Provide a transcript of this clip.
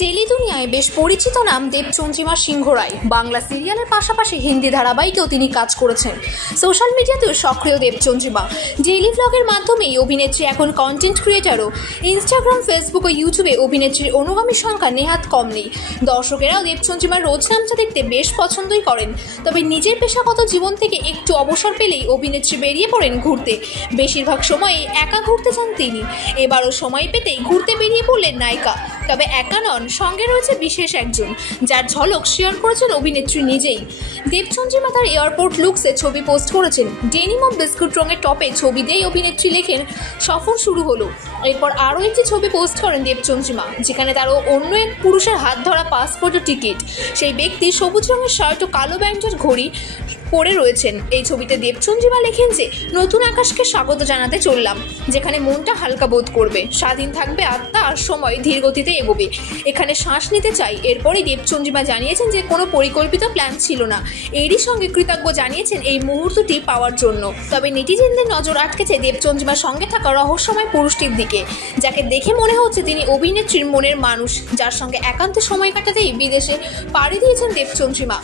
Tele দুনিয়ায় বেশ পরিচিত নাম দেবচন্দ্রিমা সিংহ রায়। বাংলা সিরিয়ালের পাশাপাশি হিন্দি ধারাবাহিকেও তিনি কাজ করেছেন। সোশ্যাল মিডিয়াতেও সক্রিয় দেবচন্দ্রিমা। ডেইলি ব্লগের মাধ্যমেই অভিনেত্রী এখন কন্টেন্ট ক্রিয়েটারও। ইনস্টাগ্রাম, ফেসবুক ও ইউটিউবে অভিনেত্রীর অনুগামী সংখ্যা নেহাত কম নেই। দর্শকেরাও দেবচন্দ্রিমার রোজ নামটা দেখতে বেশ পছন্দই করেন। তবে নিজের পেশাগত জীবন থেকে একটু অবসর পেলেই অভিনেত্রী বেরিয়ে পড়েন ঘুরতে। বেশিরভাগ সময়ই একা ঘুরতে চান তিনি। এবারও সময় পেতেই ঘুরতে বেরিয়ে পড়লেন নায়িকা। তবে একা নন, সঙ্গে রয়েছে বিশেষ একজন, যার ঝলক শেয়ার করেছেন অভিনেত্রী নিজেই। দেবচন্দ্রিমা তার এয়ারপোর্ট লুকসে ছবি পোস্ট করেছেন। ডেনিম ও বিস্কুট রঙের টপে ছবি দিয়েই অভিনেত্রী লেখেন, সফর শুরু হলো। এরপর আরও একটি ছবি পোস্ট করেন দেবচন্দ্রিমা, যেখানে তারও অন্য এক পুরুষের হাত ধরা পাসপোর্ট ও টিকিট। সেই ব্যক্তি সবুজ রঙের শার্ট ও কালো ব্যান্ডের ঘড়ি পরে রয়েছেন। এই ছবিতে দেবচন্দ্রিমা লেখেন যে, নতুন আকাশকে স্বাগত জানাতে চললাম, যেখানে মনটা হালকা বোধ করবে, স্বাধীন থাকবে আত্মা, আর সময় ধীর গতিতে এগোবে। এখানে শ্বাস নিতে চাই। এরপরই দেবচন্দ্রিমা জানিয়েছেন যে কোনো পরিকল্পিত প্ল্যান ছিল না। এরই সঙ্গে কৃতজ্ঞ জানিয়েছেন এই মুহূর্তটি পাওয়ার জন্য। তবে নেটিজেনদের নজর আটকেছে দেবচন্দ্রিমার সঙ্গে থাকা রহস্যময় পুরুষটির দিকে, যাকে দেখে মনে হচ্ছে তিনি অভিনেত্রীর মনের মানুষ, যার সঙ্গে একান্তে সময় কাটাতেই বিদেশে পাড়ি দিয়েছেন দেবচন্দ্রিমা।